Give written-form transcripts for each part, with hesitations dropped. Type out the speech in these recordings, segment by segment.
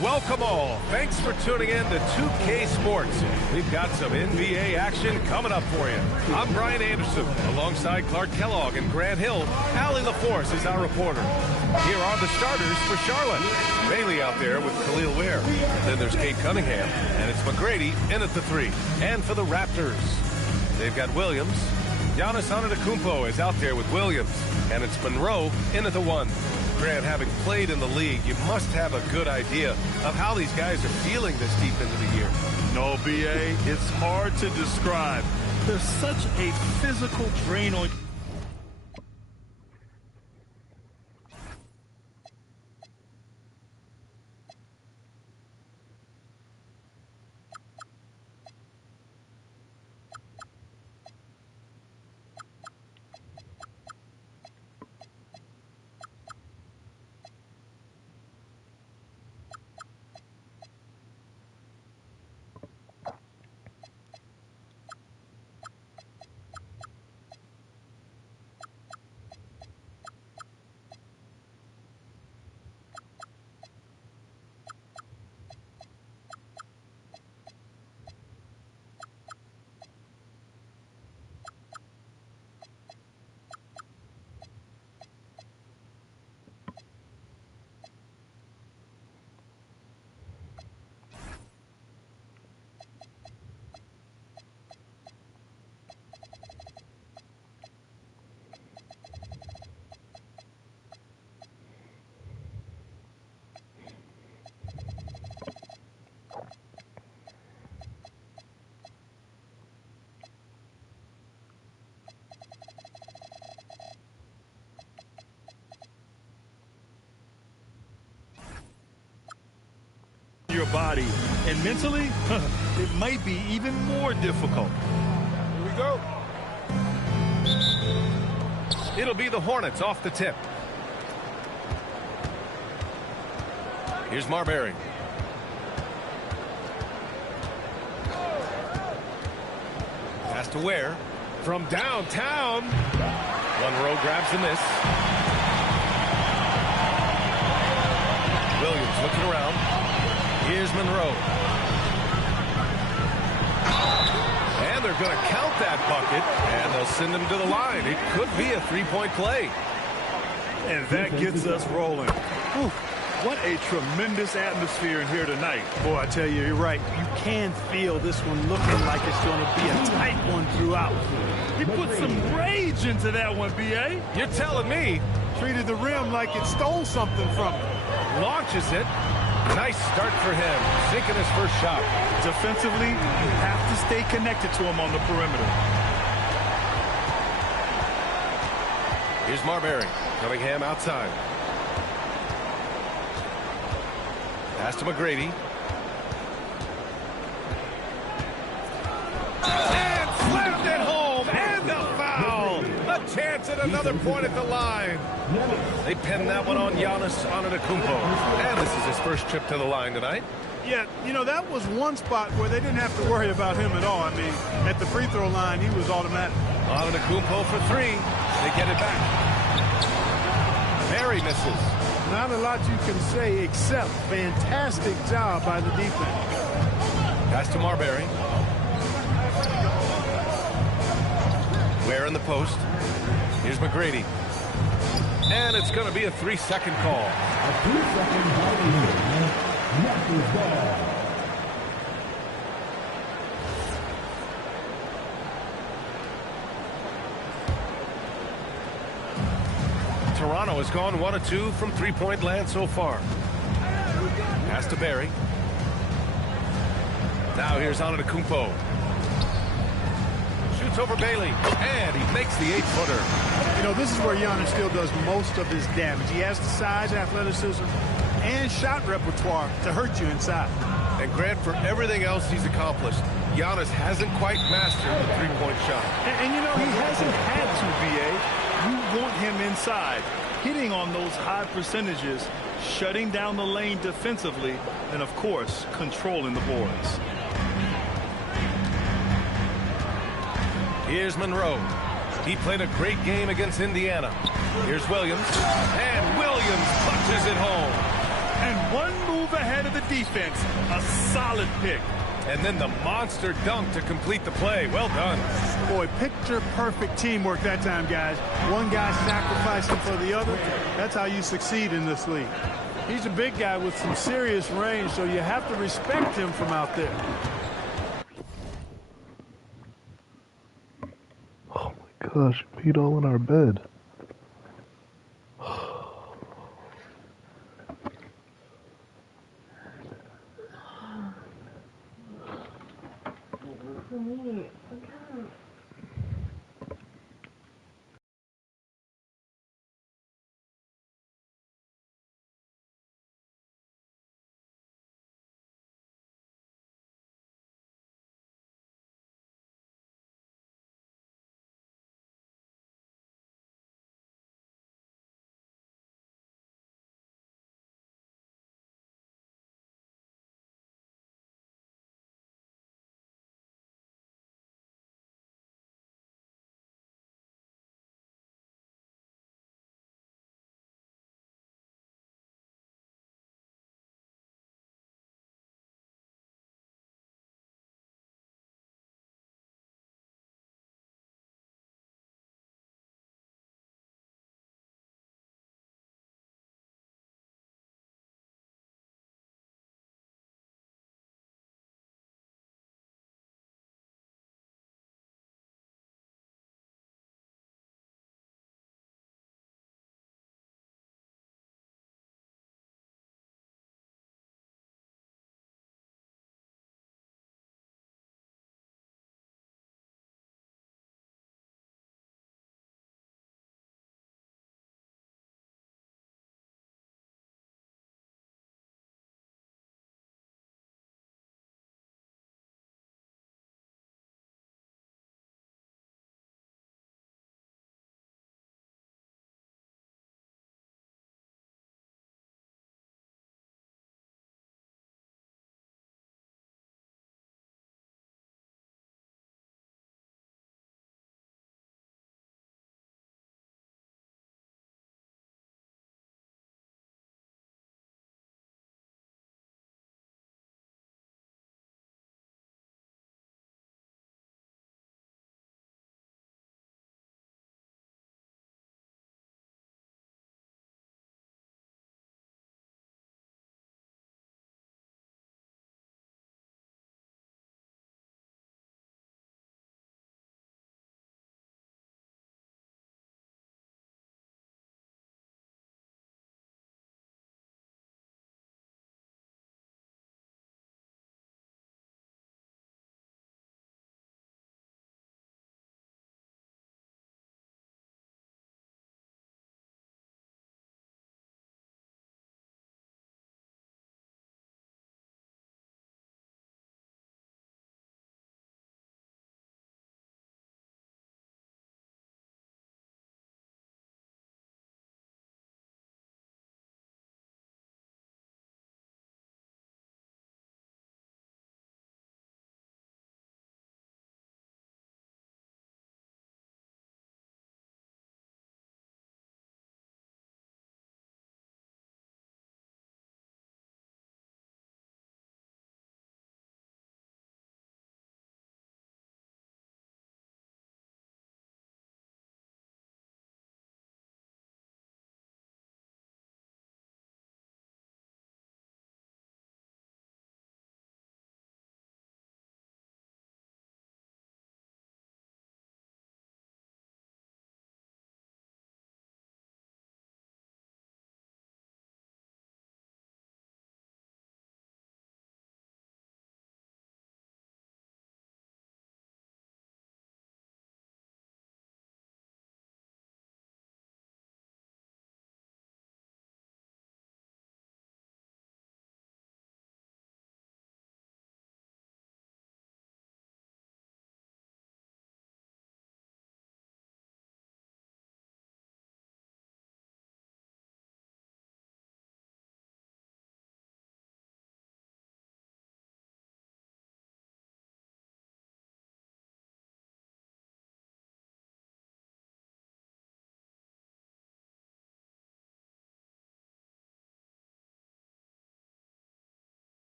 Welcome all. Thanks for tuning in to 2K Sports. We've got some NBA action coming up for you. I'm Brian Anderson, alongside Clark Kellogg and Grant Hill. Allie LaForce is our reporter. Here are the starters for Charlotte. Bailey out there with Khalil Ware. Then there's Kate Cunningham, and it's McGrady in at the 3. And for the Raptors, they've got Williams. Giannas Antetokounmpo is out there with Williams, and it's Monroe in at the 1. Grant, having played in the league, you must have a good idea of how these guys are feeling this deep into the year. No, B.A., it's hard to describe. There's such a physical drain on... your body, and mentally, it might be even more difficult. Here we go. It'll be the Hornets off the tip. Here's Marbury. Pass to Ware from downtown. Monroe grabs the miss. Williams looking around. Here's Monroe. And they're going to count that bucket, and they'll send him to the line. It could be a three-point play. And that gets us rolling. Whew, what a tremendous atmosphere in here tonight. Boy, I tell you, you're right. You can feel this one looking like it's going to be a tight one throughout. He put some rage into that one, B.A. You're telling me. Treated the rim like it stole something from him. Launches it. Nice start for him, sinking his first shot. Defensively, you have to stay connected to him on the perimeter. Here's Marbury. Cunningham outside. Pass to McGrady. And slammed it home, and a foul. A chance at another point at the line. They pinned that one on Giannas Antetokounmpo. And this is his first trip to the line tonight. Yeah, you know, that was one spot where they didn't have to worry about him at all. I mean, at the free throw line, he was automatic. Antetokounmpo for 3. They get it back. Mary misses. Not a lot you can say except fantastic job by the defense. Pass to Marbury. Ware in the post. Here's McGrady. And it's going to be a 3-second call. A 3-second violation. Raptors ball. Toronto has gone 1 of 2 from three-point land so far. Pass to Barry. Now here's Antetokounmpo. Shoots over Bailey, and he makes the 8-footer. You know, this is where Giannis still does most of his damage. He has the size, athleticism, and shot repertoire to hurt you inside. And Grant, for everything else he's accomplished, Giannis hasn't quite mastered the three-point shot. And you know, he hasn't had to, B.A. You want him him inside, hitting on those high percentages, shutting down the lane defensively, and, of course, controlling the boards. Here's Monroe. He played a great game against Indiana. Here's Williams. And Williams punches it home. And one move ahead of the defense. A solid pick. And then the monster dunk to complete the play. Well done. Boy, picture-perfect teamwork that time, guys. One guy sacrificing for the other. That's how you succeed in this league. He's a big guy with some serious range, so you have to respect him from out there. Oh my gosh, peed all in our bed.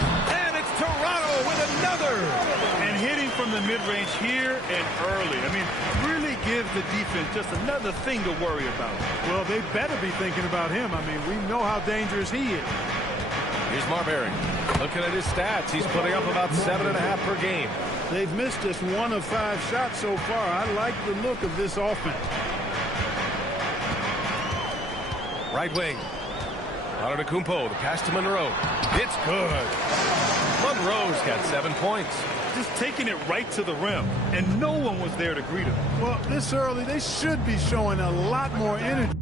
And it's Toronto with another. And hitting from the mid-range here and early. I mean, really gives the defense just another thing to worry about. Well, they better be thinking about him. I mean, we know how dangerous he is. Here's Marbury. Looking at his stats, he's putting up about 7.5 per game. They've missed just 1 of 5 shots so far. I like the look of this offense. Right wing. Antetokounmpo, the pass to Monroe. It's good. Monroe's got 7 points. Just taking it right to the rim, and no one was there to greet him. Well, this early, they should be showing a lot more energy.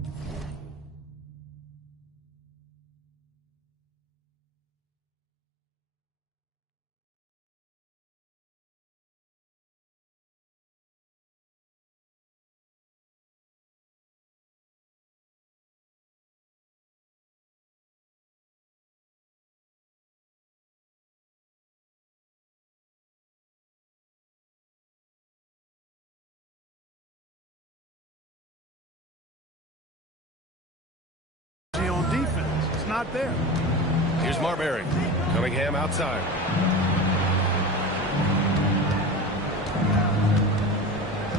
On defense, it's not there. Here's Marbury. Cunningham outside.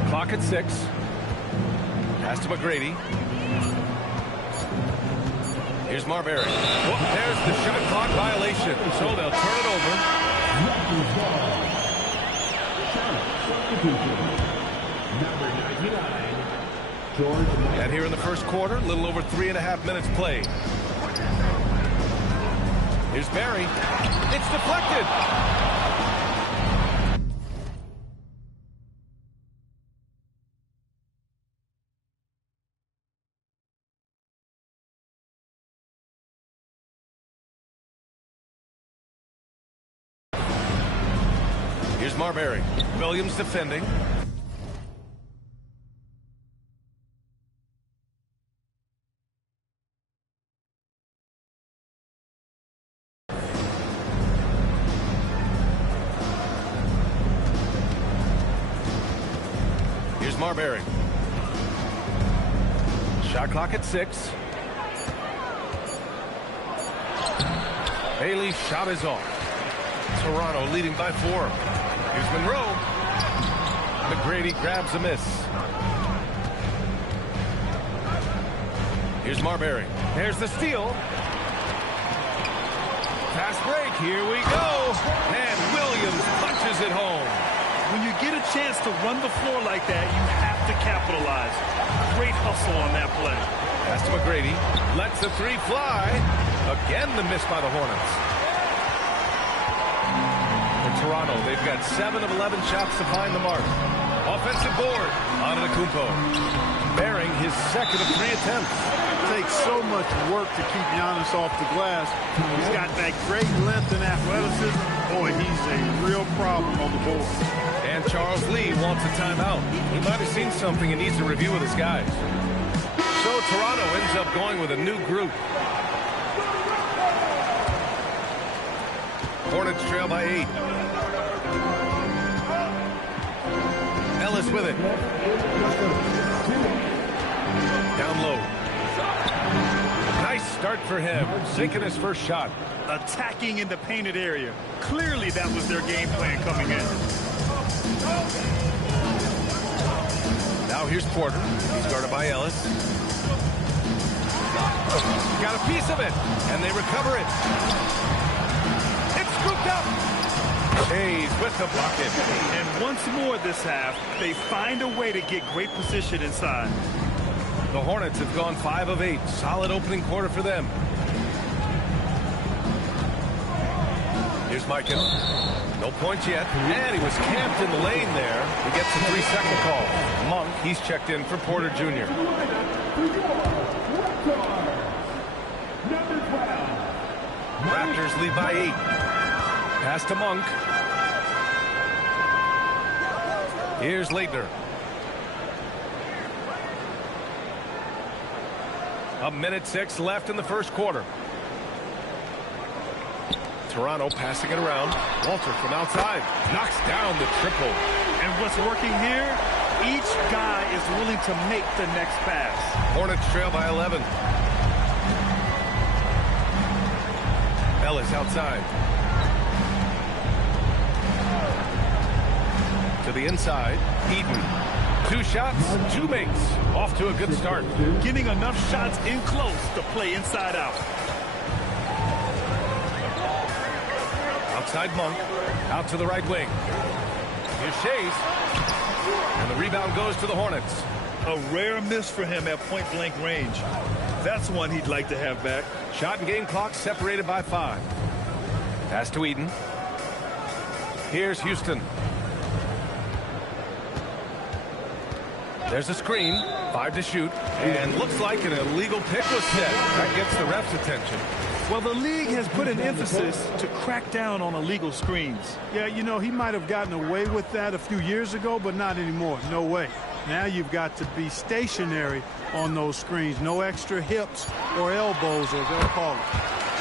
Clock at 6. Pass to McGrady. Here's Marbury. Whoop, there's the shot clock violation. So they'll turn it over. Number 99. And here in the first quarter, a little over 3.5 minutes played. Here's Barry. It's deflected. Here's Marbury. Williams defending. Marbury. Shot clock at 6. Bailey's shot is off. Toronto leading by 4. Here's Monroe. McGrady grabs a miss. Here's Marbury. There's the steal. Fast break. Here we go. And Williams punches it home. When you get a chance to run the floor like that, you have to capitalize. Great hustle on that play. Pass to McGrady. Lets the 3 fly. Again, the miss by the Hornets. For Toronto, they've got 7 of 11 shots to find the mark. Offensive board. Antetokounmpo. Bearing his 2nd of 3 attempts. It takes so much work to keep Giannis off the glass. He's got that great length and athleticism. Boy, he's a real problem on the board. And Charles Lee wants a timeout. He might have seen something and needs to review with his guys. So Toronto ends up going with a new group. Hornets trail by 8. Ellis with it. Down low. Nice start for him. Sinking his first shot. Attacking in the painted area. Clearly that was their game plan coming in. Now here's Porter. He's guarded by Ellis. Got a piece of it, and they recover it. It's scooped up. Hayes with the bucket. And once more this half, they find a way to get great position inside. The Hornets have gone 5 of 8. Solid opening quarter for them. Here's Mikan. No points yet. And he was camped in the lane there. He gets a 3-second call. Monk, he's checked in for Porter Jr. Raptors lead by 8. Pass to Monk. Here's Leitner. A minute 6 left in the first quarter. Toronto passing it around. Walter from outside knocks down the triple. And what's working here? Each guy is willing to make the next pass. Hornets trail by 11. Ellis outside. To the inside, Eden. 2 shots, 2 makes. Off to a good start. Getting enough shots in close to play inside out. Outside Monk. Out to the right wing. Here's Shays. And the rebound goes to the Hornets. A rare miss for him at point-blank range. That's one he'd like to have back. Shot and game clock separated by 5. Pass to Eden. Here's Houston. There's a screen. 5 to shoot. And looks like an illegal pick was set. That gets the ref's attention. Well, the league has put an emphasis to crack down on illegal screens. Yeah, you know, he might have gotten away with that a few years ago, but not anymore. No way. Now you've got to be stationary on those screens. No extra hips or elbows, as they'll call it.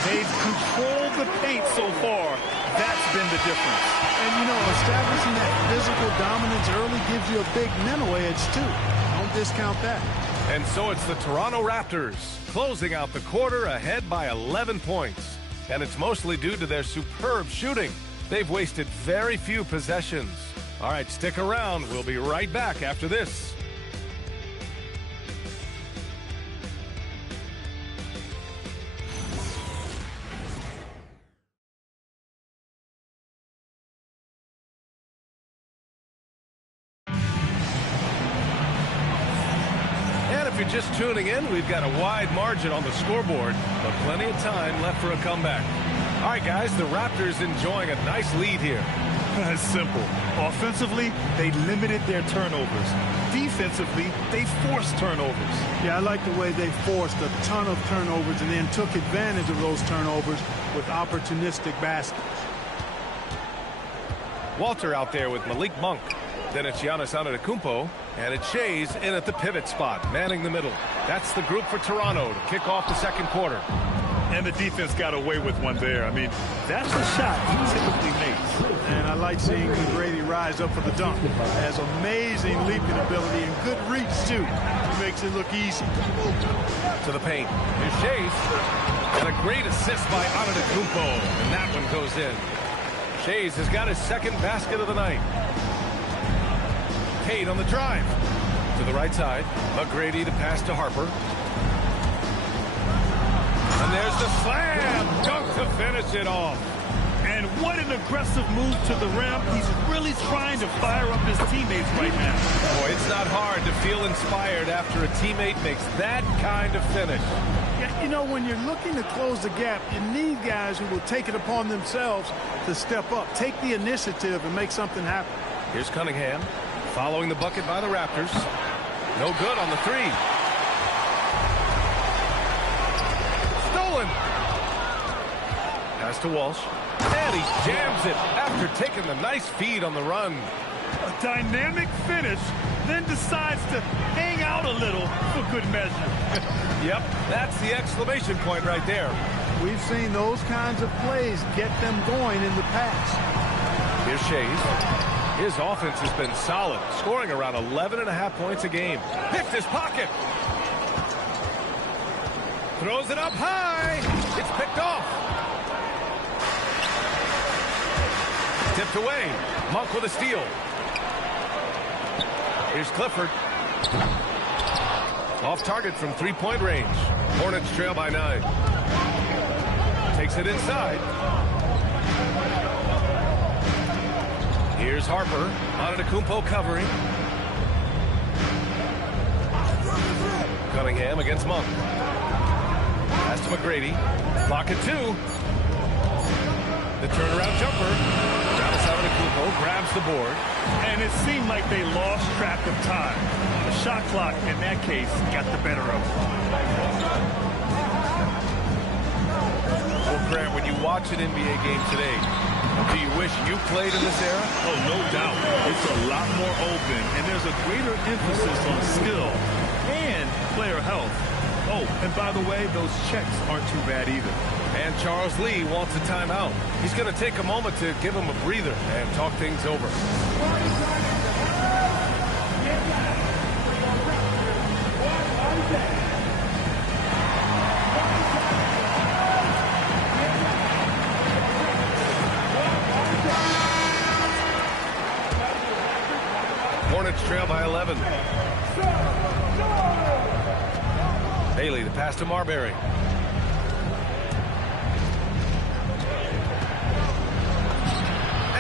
They've controlled the paint so far. That's been the difference. And, you know, establishing that physical dominance early gives you a big mental edge, too. Don't discount that. And so it's the Toronto Raptors closing out the quarter ahead by 11 points. And it's mostly due to their superb shooting. They've wasted very few possessions. All right, stick around. We'll be right back after this. If you're just tuning in, we've got a wide margin on the scoreboard, but plenty of time left for a comeback. All right, guys, the Raptors enjoying a nice lead here. It's simple. Offensively, they limited their turnovers. Defensively, they forced turnovers. Yeah, I like the way they forced a ton of turnovers and then took advantage of those turnovers with opportunistic baskets. Walter out there with Malik Monk. Then it's Giannas Antetokounmpo, and it's Shays in at the pivot spot, manning the middle. That's the group for Toronto to kick off the second quarter. And the defense got away with one there. I mean, that's a shot he typically makes. And I like seeing Grady rise up for the dunk. Has amazing leaping ability and good reach, too. He makes it look easy. To the paint. Here's Shays. And a great assist by Antetokounmpo, and that one goes in. Shays has got his second basket of the night. Cade on the drive. To the right side. McGrady to pass to Harper. And there's the slam. Dunk to finish it off. And what an aggressive move to the rim. He's really trying to fire up his teammates right now. Boy, it's not hard to feel inspired after a teammate makes that kind of finish. Yeah, you know, when you're looking to close the gap, you need guys who will take it upon themselves to step up, take the initiative, and make something happen. Here's Cunningham. Following the bucket by the Raptors. No good on the 3. Stolen. Pass to Walsh. And he jams it after taking the nice feed on the run. A dynamic finish, then decides to hang out a little for good measure. Yep, that's the exclamation point right there. We've seen those kinds of plays get them going in the past. Here's Shays. His offense has been solid, scoring around 11.5 points a game. Picked his pocket. Throws it up high. It's picked off. Tipped away. Monk with a steal. Here's Clifford. Off target from three-point range. Hornets trail by 9. Takes it inside. Here's Harper. Antetokounmpo covering. Cunningham against Monk. Pass to McGrady. Pocket 2. The turnaround jumper. Giannas Antetokounmpo grabs the board. And it seemed like they lost track of time. The shot clock, in that case, got the better of them. Well, Grant, when you watch an NBA game today, do you wish you played in this era? Oh, no doubt. It's a lot more open, and there's a greater emphasis on skill and player health. Oh, and by the way, those checks aren't too bad either. And Charles Lee wants a timeout. He's going to take a moment to give him a breather and talk things over. Hornets trail by 11. Bailey, the pass to Marbury.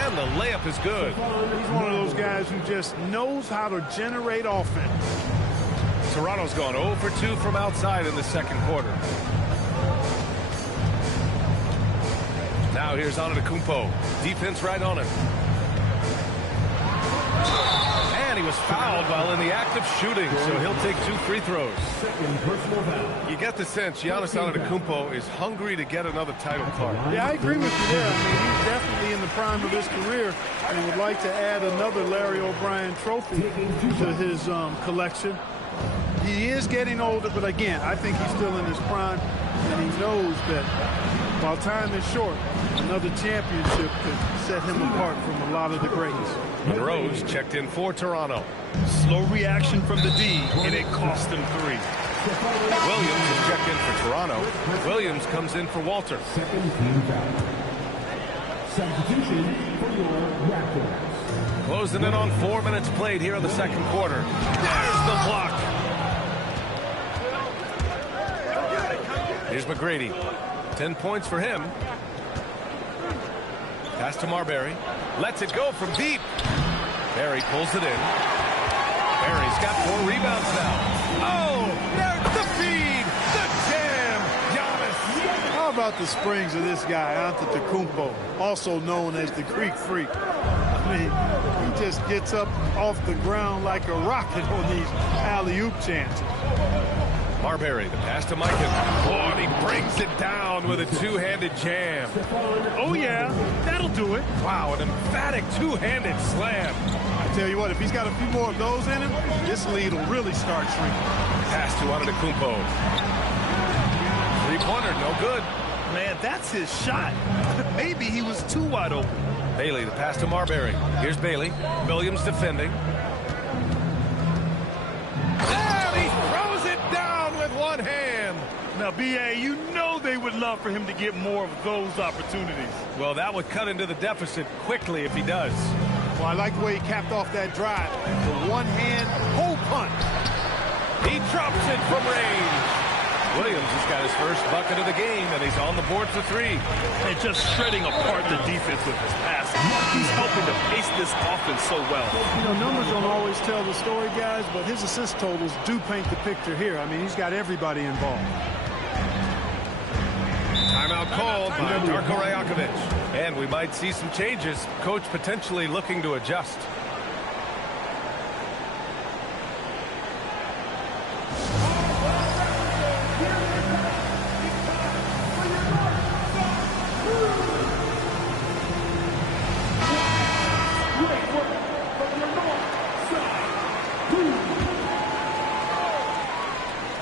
And the layup is good. He's one of those guys who just knows how to generate offense. Toronto's gone 0 for 2 from outside in the second quarter. Now here's Antetokounmpo. Defense right on him. And he was fouled while in the act of shooting, so he'll take 2 free throws. You get the sense Giannas Antetokounmpo is hungry to get another title card. Yeah, I agree with you there. I mean, he's definitely in the prime of his career and would like to add another Larry O'Brien trophy to his collection. He is getting older, but again, I think he's still in his prime, and he knows that while time is short, another championship could set him apart from a lot of the greats. Monroe's checked in for Toronto. Slow reaction from the D, and it cost him 3. Williams is checked in for Toronto. Williams comes in for Walter. Second team foul. Substitution for your Raptors. Closing in on 4 minutes played here in the second quarter. There's the block. Here's McGrady. 10 points for him. Pass to Marbury. Lets it go from deep. Barry pulls it in. Barry's got 4 rebounds now. Oh, there's the feed. The jam. Giannis. How about the springs of this guy, Antetokounmpo, also known as the Greek Freak? I mean, he just gets up off the ground like a rocket on these alley-oop chances. Marbury, the pass to Mikan. Oh, and he brings it down with a two-handed jam. Oh, yeah, that'll do it. Wow, an emphatic two-handed slam. I tell you what, if he's got a few more of those in him, this lead will really start shrinking. Pass to Antetokounmpo. Three-pointer, no good. Man, that's his shot. Maybe he was too wide open. Bailey, the pass to Marbury. Here's Bailey. Williams defending. And he throws it down with one hand. Now, B.A., you know they would love for him to get more of those opportunities. Well, that would cut into the deficit quickly if he does. Well, I like the way he capped off that drive. The one-hand hole punch. He drops it from range. Williams has got his first bucket of the game, and he's on the board for 3. And just shredding apart the defense with his passing. He's helping to pace this offense so well. You know, numbers don't always tell the story, guys, but his assist totals do paint the picture here. I mean, he's got everybody involved. Timeout called by Darko Rajakovic. And we might see some changes. Coach potentially looking to adjust.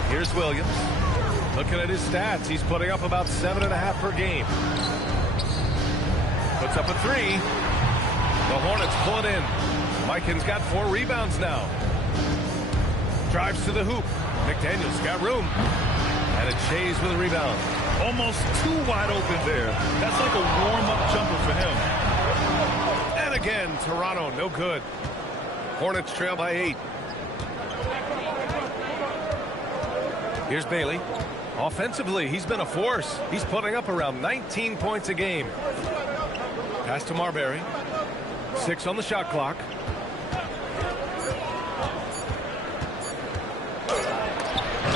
Here's Williams. Looking at his stats, he's putting up about 7.5 per game. Puts up a 3. The Hornets pull it in. Mikan's got 4 rebounds now. Drives to the hoop. McDaniel's got room. And it Shays with a rebound. Almost too wide open there. That's like a warm-up jumper for him. And again, Toronto, no good. Hornets trail by 8. Here's Bailey. Offensively, he's been a force. He's putting up around 19 points a game. Pass to Marbury. 6 on the shot clock.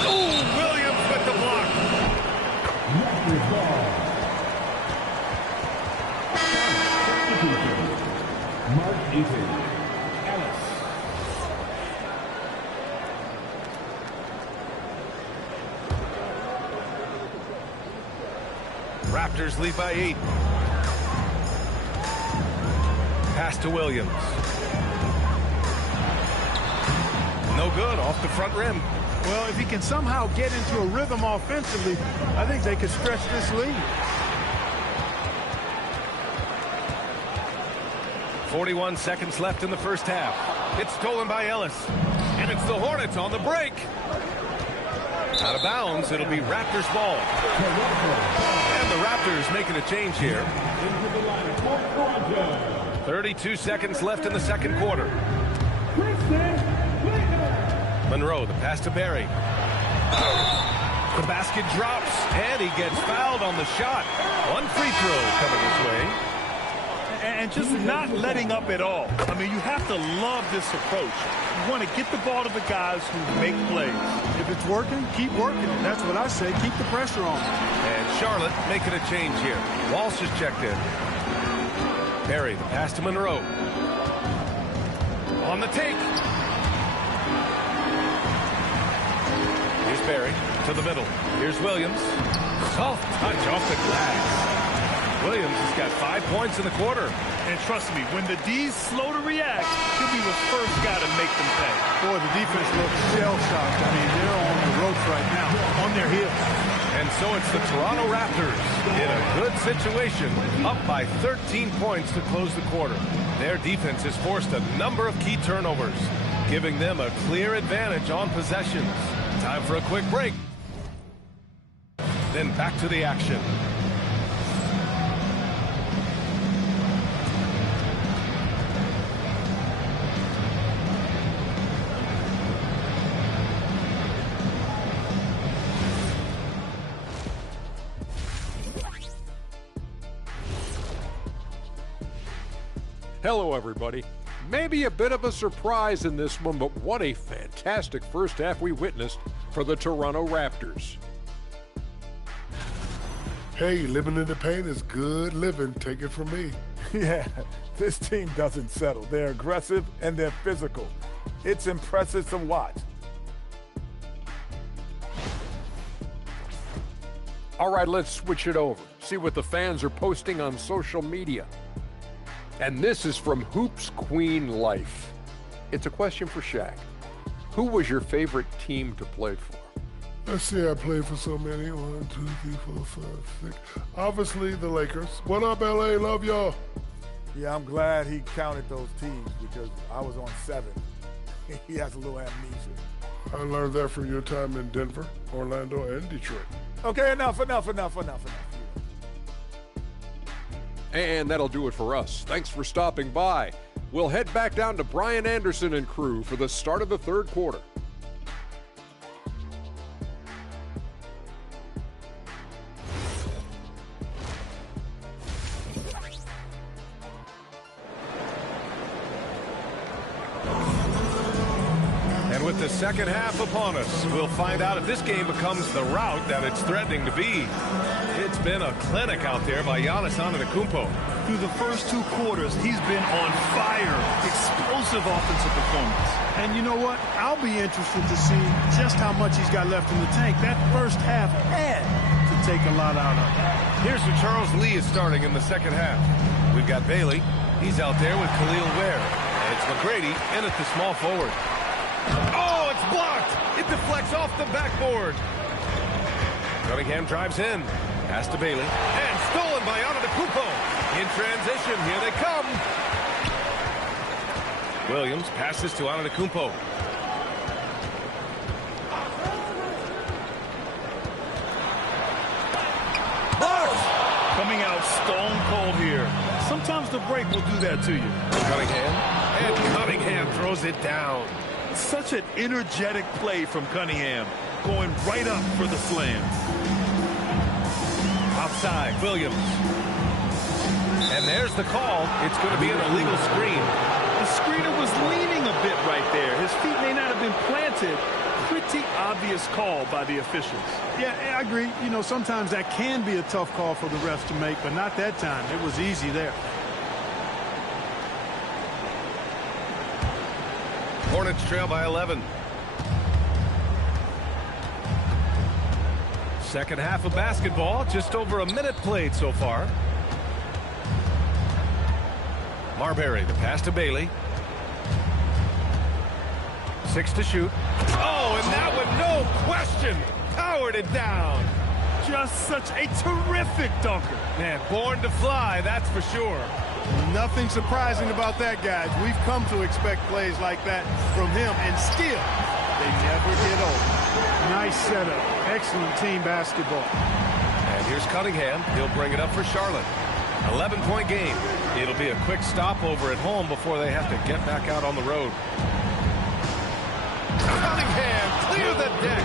Oh, Williams with the block. Mark Eaton. Ellis. Raptors lead by 8. Pass to Williams. No good, off the front rim. Well, if he can somehow get into a rhythm offensively, I think they could stretch this lead. 41 seconds left in the first half. It's stolen by Ellis. And it's the Hornets on the break. Out of bounds, it'll be Raptors ball. And the Raptors making a change here. 32 seconds left in the second quarter. Monroe, the pass to Barry. The basket drops, and he gets fouled on the shot. One free throw coming his way. And just not letting up at all. I mean, you have to love this approach. You want to get the ball to the guys who make plays. If it's working, keep working it. That's what I say. Keep the pressure on. And Charlotte making a change here. Walsh is checked in. Barry, the pass to Monroe. On the take. Here's Barry to the middle. Here's Williams. Soft touch off the glass. Williams has got 5 points in the quarter. And trust me, when the D's slow to react, he'll be the first guy to make them pay. Boy, the defense looks shell-shocked. I mean, they're on the ropes right now, on their heels. And so it's the Toronto Raptors in a good situation, up by 13 points to close the quarter. Their defense has forced a number of key turnovers, giving them a clear advantage on possessions. Time for a quick break. Then back to the action. Hello, everybody. Maybe a bit of a surprise in this one, but what a fantastic first half we witnessed for the Toronto Raptors. Hey, living in the paint is good living. Take it from me. Yeah, this team doesn't settle. They're aggressive and they're physical. It's impressive to watch. All right, let's switch it over. See what the fans are posting on social media. And this is from Hoops Queen Life. It's a question for Shaq. Who was your favorite team to play for? Let's see, I played for so many. 1, 2, 3, 4, 5, 6. Obviously, the Lakers. What up, LA? Love y'all. Yeah, I'm glad he counted those teams because I was on 7. He has a little amnesia. I learned that from your time in Denver, Orlando, and Detroit. Okay, enough. And that'll do it for us. Thanks for stopping by. We'll head back down to Brian Anderson and crew for the start of the third quarter. And with the second half upon us, we'll find out if this game becomes the rout that it's threatening to be. It's been a clinic out there by Giannas Antetokounmpo. Through the first 2 quarters, he's been on fire. Explosive offensive performance. And you know what? I'll be interested to see just how much he's got left in the tank. That first half had to take a lot out of it. Here's where Charles Lee is starting in the second half. We've got Bailey. He's out there with Khalil Ware. And it's McGrady in at the small forward. Oh, it's blocked. It deflects off the backboard. Cunningham drives in. Pass to Bailey. And stolen by Antetokounmpo. In transition, here they come. Williams passes to Antetokounmpo. Coming out stone cold here. Sometimes the break will do that to you. Cunningham. And Cunningham throws it down. Such an energetic play from Cunningham. Going right up for the slam. Outside, Williams. And there's the call. It's going to be an illegal screen. The screener was leaning a bit right there. His feet may not have been planted. Pretty obvious call by the officials. Yeah, I agree. You know, sometimes that can be a tough call for the refs to make, but not that time. It was easy there. Hornets trail by 11. Second half of basketball, just over a minute played so far. Marbury, the pass to Bailey. 6 to shoot. Oh, and that one, no question, powered it down. Just such a terrific dunker. Man, born to fly, that's for sure. Nothing surprising about that, guys. We've come to expect plays like that from him, and still, they never get old. Nice setup. Excellent team basketball. And here's Cunningham. He'll bring it up for Charlotte. 11-point game. It'll be a quick stopover at home before they have to get back out on the road. Cunningham, clear the deck.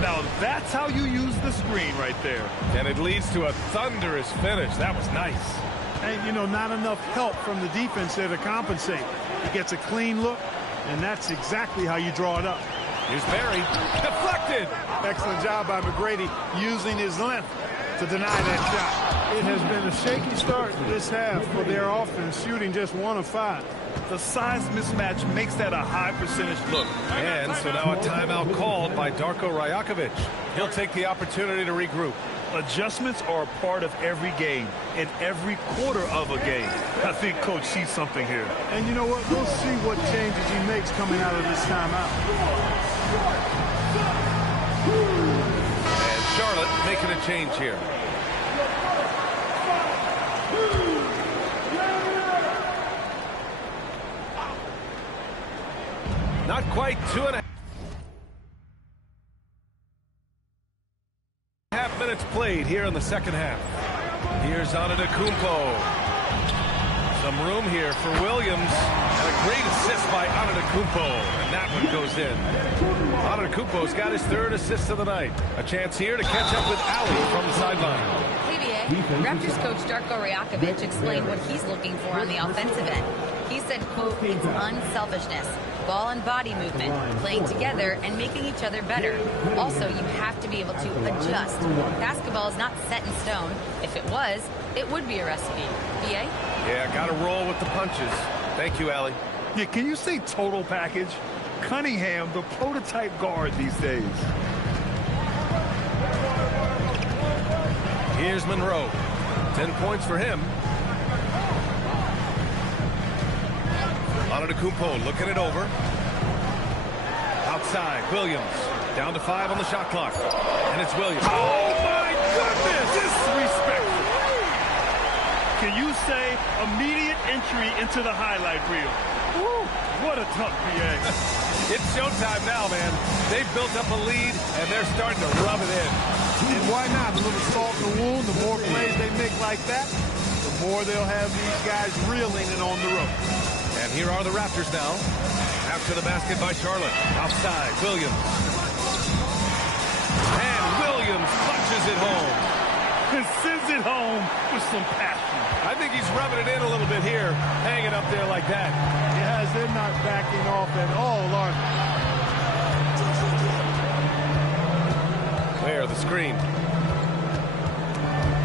Now that's how you use the screen right there. And it leads to a thunderous finish. That was nice. And, you know, not enough help from the defense there to compensate. He gets a clean look, and that's exactly how you draw it up. Here's Barry. Deflected. Excellent job by McGrady using his length to deny that shot. It has been a shaky start this half for their offense, shooting just 1 of 5. The size mismatch makes that a high percentage look. And so now a timeout called by Darko Rajakovic. He'll take the opportunity to regroup. Adjustments are a part of every game, in every quarter of a game. I think Coach sees something here. And you know what? We'll see what changes he makes coming out of this timeout. And Charlotte making a change here. Not quite 2.5 minutes played here in the second half. Here's Antetokounmpo. Some room here for Williams. And a great assist by Antetokounmpo. And that one goes in. Antetokounmpo's got his 3rd assist of the night. A chance here to catch up with Ali from the sideline. Raptors coach Darko Rajakovic explained what he's looking for on the offensive end. He said, quote, it's unselfishness, ball and body movement, playing together and making each other better. Also, you have to be able to adjust. Basketball is not set in stone. If it was, it would be a recipe. BA? Yeah, got to roll with the punches. Thank you, Allie. Yeah, can you say total package? Cunningham, the prototype guard these days. Here's Monroe. 10 points for him. Antetokounmpo looking it over. Outside, Williams. Down to 5 on the shot clock. And it's Williams. Oh, my goodness! Disrespectful. Can you say immediate entry into the highlight reel? Woo, what a tough BA. It's showtime now, man. They've built up a lead, and they're starting to rub it in. And why not? A little salt in the wound. The more plays they make like that, the more they'll have these guys reeling and on the rope. And here are the Raptors now. After the basket by Charlotte. Outside, Williams. And Williams punches it home. And sends it home with some passion. I think he's rubbing it in a little bit here, hanging up there like that. Yes, they're not backing off at all, are they? There, the screen.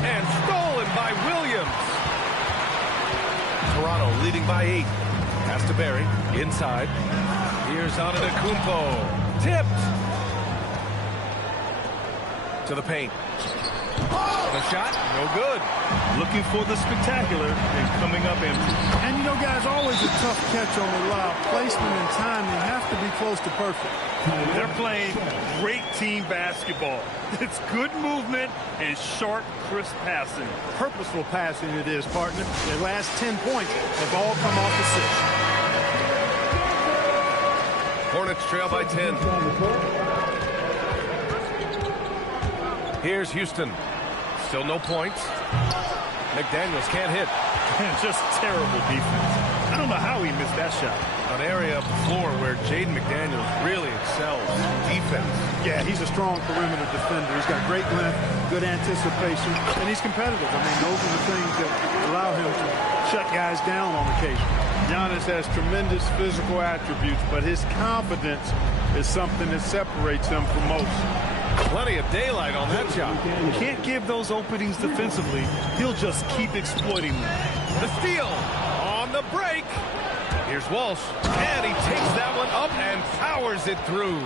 And stolen by Williams. Toronto leading by 8. Pass to Barry. Inside. Here's Antetokounmpo. Tipped. To the paint. The shot, no good. Looking for the spectacular and coming up empty. And you know, guys, always a tough catch on the lob. Placement and timing have to be close to perfect. They're playing great team basketball. It's good movement and sharp, crisp passing. Purposeful passing it is, partner. Their last 10 points have all come off the 6. Hornets trail by 10. Here's Houston. Still no points. McDaniels can't hit. Just terrible defense. I don't know how he missed that shot. An area of the floor where Jaden McDaniels really excels. Defense. Yeah, he's a strong perimeter defender. He's got great length, good anticipation, and he's competitive. I mean, those are the things that allow him to shut guys down on occasion. Giannas has tremendous physical attributes, but his confidence is something that separates him from most. Plenty of daylight on that shot. Can't give those openings defensively. He'll just keep exploiting them. The steal on the break. Here's Walsh, and he takes that one up and powers it through.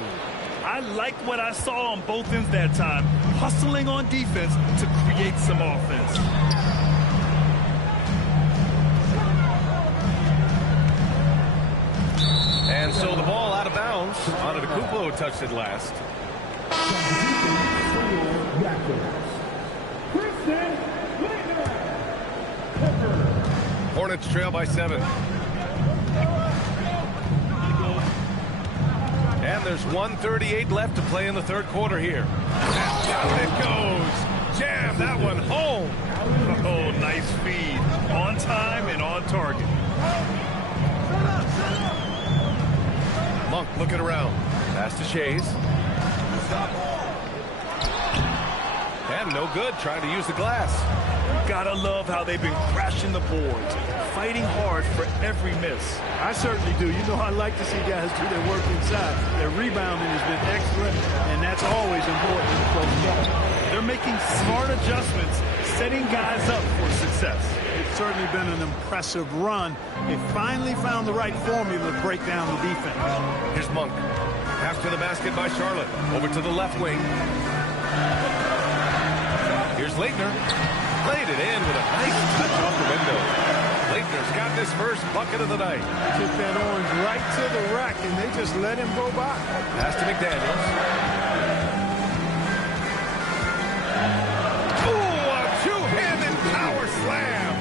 I like what I saw on both ends that time, hustling on defense to create some offense. And so the ball out of bounds. Antetokounmpo touched it last. Hornets trail by 7. And there's 1:38 left to play in the third quarter here. And down it goes. Jam that one home. Oh, nice feed. On time and on target. Monk looking around. Pass to Shays. And no good, trying to use the glass. Gotta love how they've been crashing the boards, fighting hard for every miss. I certainly do. You know, I like to see guys do their work inside. Their rebounding has been excellent, and that's always important in close ball. They're making smart adjustments, setting guys up for success. It's certainly been an impressive run. They finally found the right formula to break down the defense. Here's Monk. Pass to the basket by Charlotte. Over to the left wing. Here's Leitner. Played it in with a nice touch off the window. Leitner's got this first bucket of the night. Took that orange right to the rack, and they just let him go by. Pass to McDaniels. Oh, a two-handed power slam.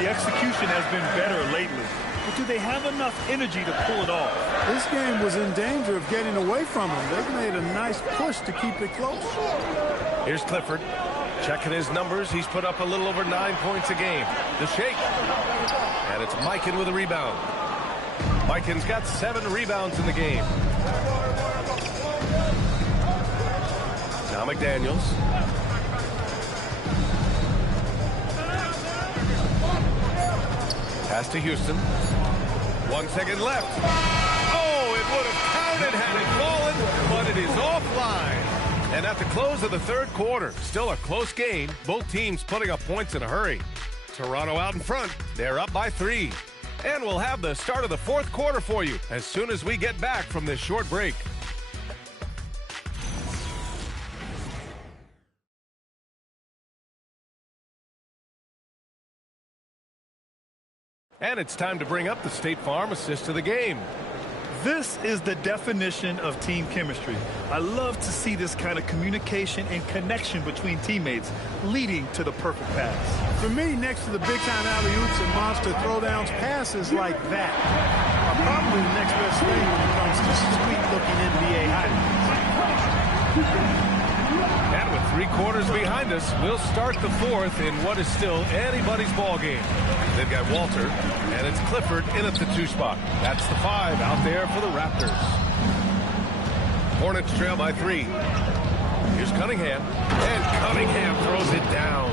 The execution has been better lately, but do they have enough energy to pull it off? This game was in danger of getting away from them. They've made a nice push to keep it close. Here's Clifford. Checking his numbers, he's put up a little over 9 points a game. The shake. And it's Mikan with a rebound. Mikan's got 7 rebounds in the game. Now McDaniels. Pass to Houston. 1 second left. Oh, it would have counted had it fallen, but it is offline. And at the close of the third quarter, still a close game. Both teams putting up points in a hurry. Toronto out in front. They're up by 3. And we'll have the start of the fourth quarter for you as soon as we get back from this short break. And it's time to bring up the State Farm assist of the game. This is the definition of team chemistry. I love to see this kind of communication and connection between teammates leading to the perfect pass. For me, next to the big-time alley-oops and monster throwdowns, passes like that are probably the next best thing when it comes to sweet-looking NBA highlights. And with 3 quarters behind us, we'll start the fourth in what is still anybody's ball game. They've got Walter, and it's Clifford in at the 2 spot. That's the 5 out there for the Raptors. Hornets trail by 3. Here's Cunningham, and Cunningham throws it down.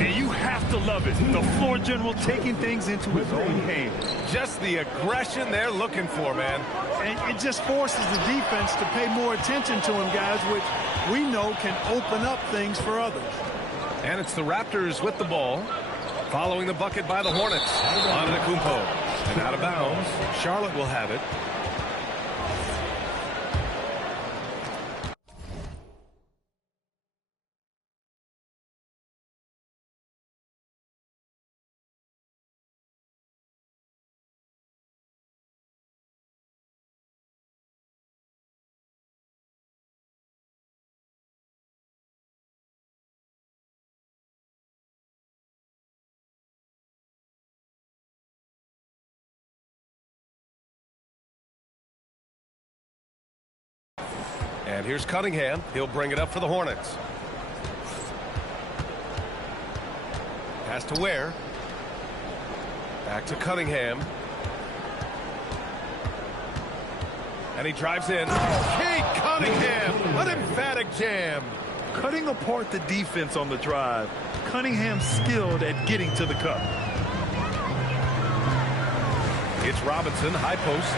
And you have to love it. The floor general taking things into his own hands. Just the aggression they're looking for, man. And it just forces the defense to pay more attention to him, guys, which we know can open up things for others. And it's the Raptors with the ball, following the bucket by the Hornets. Antetokounmpo, and out of bounds. Charlotte will have it. And here's Cunningham. He'll bring it up for the Hornets. Pass to Ware. Back to Cunningham. And he drives in. Kate Cunningham, an emphatic jam. Cutting apart the defense on the drive. Cunningham skilled at getting to the cup. It's Robinson, high post.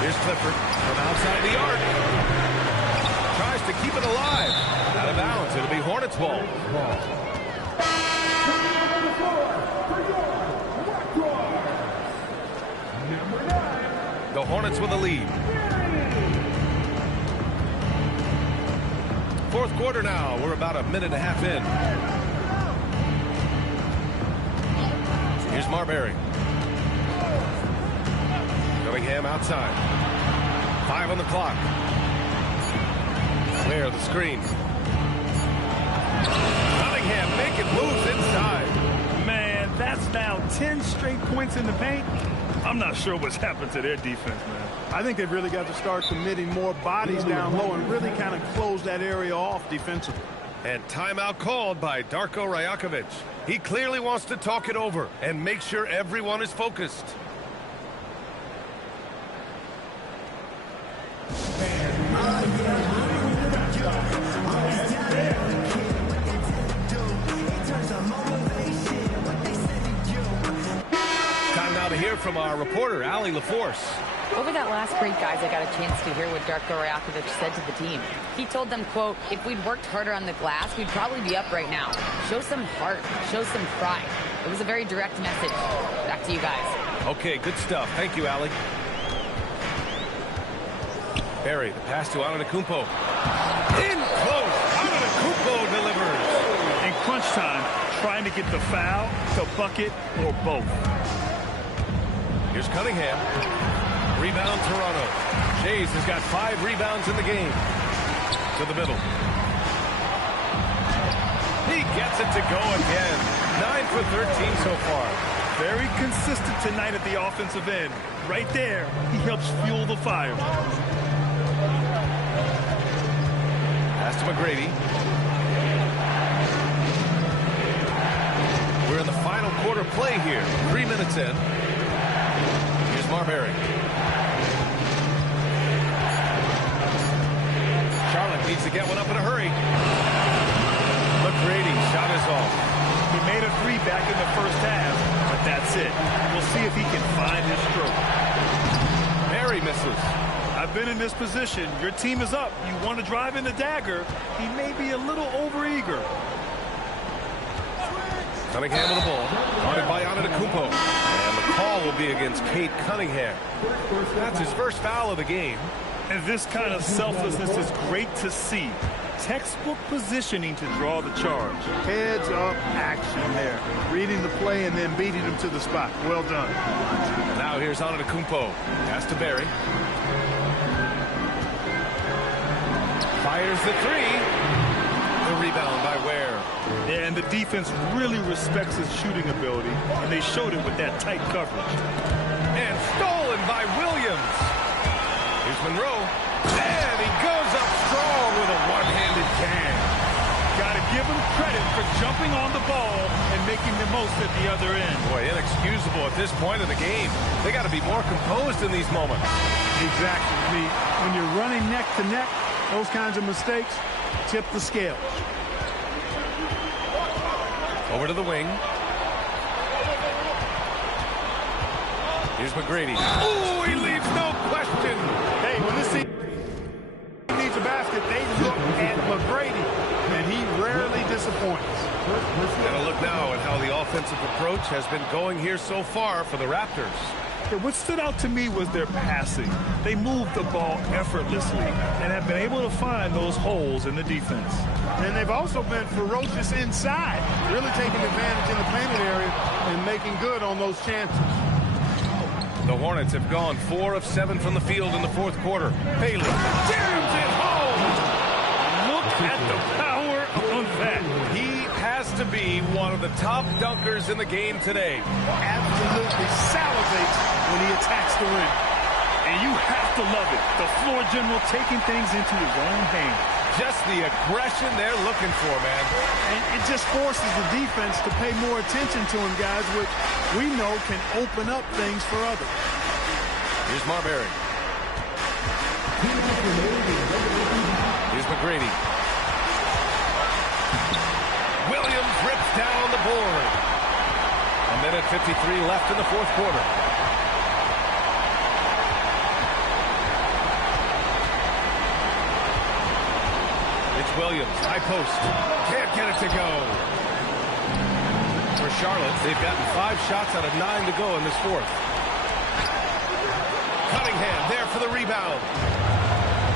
Here's Clifford from outside the arc. Tries to keep it alive. Out of bounds. It'll be Hornets ball. The Hornets with a lead. Fourth quarter now. We're about a minute and a half in. Here's Marbury. Cunningham outside. 5 on the clock. Where the screen. Cunningham making moves inside. Man, that's now 10 straight points in the paint. I'm not sure what's happened to their defense, man. I think they've really got to start committing more bodies down low and really kind of close that area off defensively. And timeout called by Darko Rajakovic. He clearly wants to talk it over and make sure everyone is focused. now to hear from our reporter, Allie LaForce. Over that last break, guys, I got a chance to hear what Darko Rajakovic said to the team. He told them, quote, if we'd worked harder on the glass, we'd probably be up right now. Show some heart. Show some pride. It was a very direct message. Back to you guys. Okay, good stuff. Thank you, Allie. Barry, the pass to Antetokounmpo. In close. Antetokounmpo delivers. In crunch time, trying to get the foul, the bucket, or both. Here's Cunningham. Rebound, Toronto. Jays has got 5 rebounds in the game. To the middle. He gets it to go again. 9 for 13 so far. Very consistent tonight at the offensive end. Right there, he helps fuel the fire. Pass to McGrady. We're in the final quarter play here. 3 minutes in. Here's Marbury. Charlotte needs to get one up in a hurry. McGrady, shot is off. He made a 3 back in the first half, but that's it. We'll see if he can find his stroke. Barry misses. I've been in this position. Your team is up. You want to drive in the dagger. He may be a little overeager. Cunningham with the ball. Guarded by Antetokounmpo. And the call will be against Cade Cunningham. That's his first foul of the game. And this kind of selflessness is great to see. Textbook positioning to draw the charge. Heads up action there. Reading the play and then beating him to the spot. Well done. Now here's Antetokounmpo. Pass to Barry. Fires the 3. The rebound by Ware. Yeah, and the defense really respects his shooting ability, and they showed it with that tight coverage. And stolen by Williams. Here's Monroe. And he goes up strong with a one-handed jam. Got to give him credit for jumping on the ball and making the most at the other end. Boy, inexcusable at this point of the game. They got to be more composed in these moments. Exactly, Pete. When you're running neck to neck, those kinds of mistakes tip the scale. Over to the wing. Here's McGrady. Ooh, he leaves no question. Hey, when this team needs a basket, they look at McGrady, and he rarely disappoints. And a look now at how the offensive approach has been going here so far for the Raptors. What stood out to me was their passing. They moved the ball effortlessly and have been able to find those holes in the defense. And they've also been ferocious inside, really taking advantage in the painted area and making good on those chances. The Hornets have gone 4 of 7 from the field in the fourth quarter. Bailey jams it home. Look at the power on that. He has to be one of the top dunkers in the game today. Absolutely salivates when he attacks the rim. And you have to love it. The floor general taking things into his own hands. Just the aggression they're looking for, man. And it just forces the defense to pay more attention to him, guys, which we know can open up things for others. Here's Marbury. Here's McGrady. Williams rips down the board. 1:53 left in the fourth quarter. Williams, high post. Can't get it to go. For Charlotte, they've gotten 5 shots out of 9 to go in this fourth. Cunningham there for the rebound.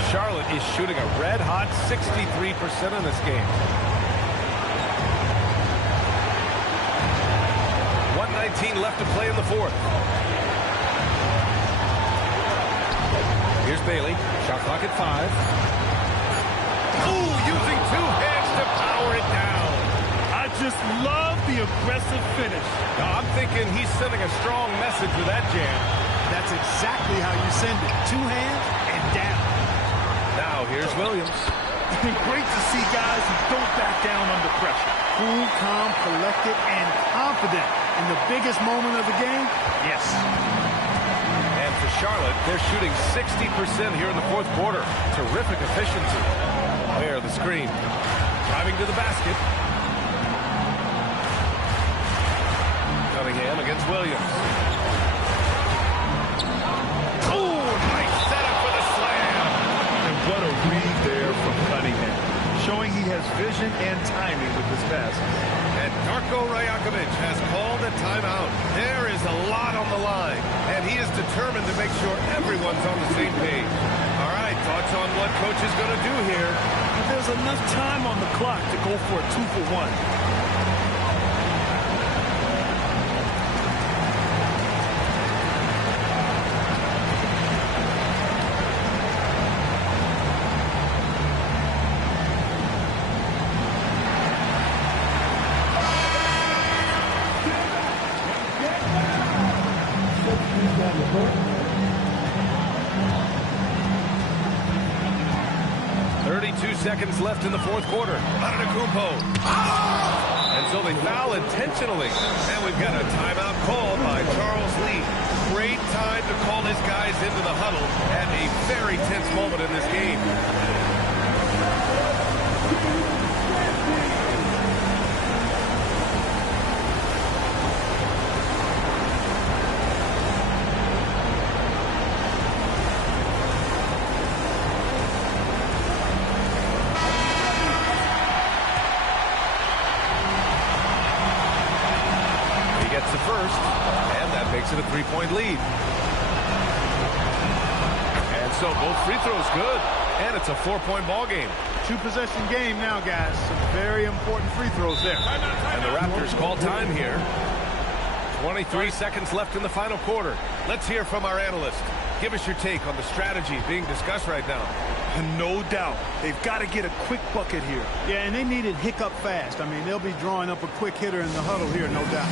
Charlotte is shooting a red-hot 63% in this game. 1:19 left to play in the fourth. Here's Bailey. Shot clock at 5. Ooh, using 2 hands to power it down. I just love the aggressive finish. Now, I'm thinking he's sending a strong message with that jam. That's exactly how you send it. 2 hands and down. Now, here's Williams. It's been great to see guys who don't back down under pressure. Cool, calm, collected, and confident in the biggest moment of the game. Yes. And for Charlotte, they're shooting 60% here in the fourth quarter. Terrific efficiency. There, the screen. Driving to the basket. Cunningham against Williams. has vision and timing with his passes. And Darko Rajakovic has called a timeout. There is a lot on the line, and he is determined to make sure everyone's on the same page. All right, thoughts on what coach is going to do here? There's enough time on the clock to go for a 2-for-1. Seconds left in the fourth quarter. Antetokounmpo. Oh! And so they foul intentionally. And we've got a timeout called by Charles Lee. Great time to call his guys into the huddle at a very tense moment in this game. Makes it a 3-point lead. And so both free throws good. And it's a 4-point ball game. 2-possession game now, guys. Some very important free throws there. And the Raptors call time here. 23 seconds left in the final quarter. Let's hear from our analyst. Give us your take on the strategy being discussed right now. No doubt. They've got to get a quick bucket here. Yeah, and they need it hiccup fast. I mean, they'll be drawing up a quick hitter in the huddle here, no doubt.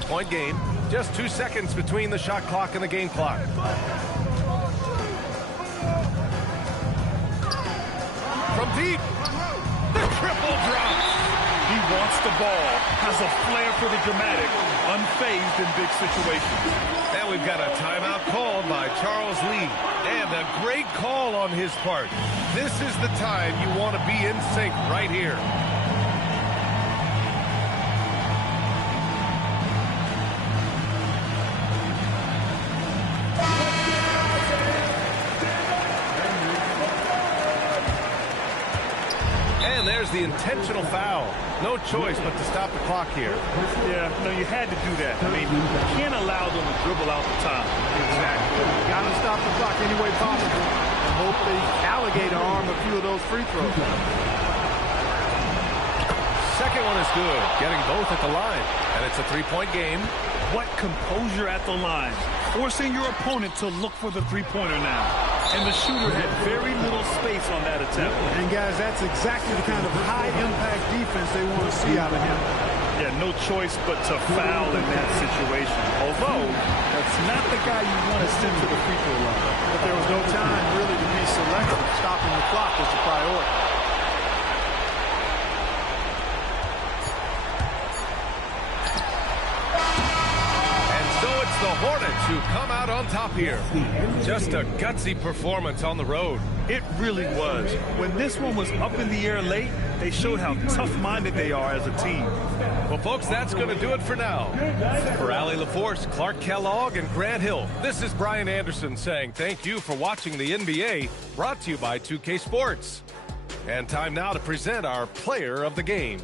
4-point game. Just 2 seconds between the shot clock and the game clock. From deep. The triple drop. He wants the ball. Has a flair for the dramatic. Unfazed in big situations. And we've got a timeout called by Charles Lee. And a great call on his part. This is the time you want to be in sync right here. There's the intentional foul. No choice but to stop the clock here. Yeah, no, you had to do that. I mean, you can't allow them to dribble out the time. Exactly. Got to stop the clock any way possible. And hope they alligator arm a few of those free throws. Second one is good. Getting both at the line. And it's a 3-point game. What composure at the line. Forcing your opponent to look for the three-pointer now. And the shooter had very little space on that attempt. And, guys, that's exactly the kind of high-impact defense they want to see out of him. Yeah, no choice but to foul in that situation. Although, that's not the guy you want to send to the free throw line. But there was no time, really, to be selective. Stopping the clock was the priority. The Hornets who come out on top here. Just a gutsy performance on the road. It really was. When this one was up in the air late, they showed how tough-minded they are as a team. Well, folks, that's going to do it for now. For Allie LaForce, Clark Kellogg, and Grant Hill, this is Brian Anderson saying thank you for watching the NBA, brought to you by 2K Sports. And time now to present our player of the game.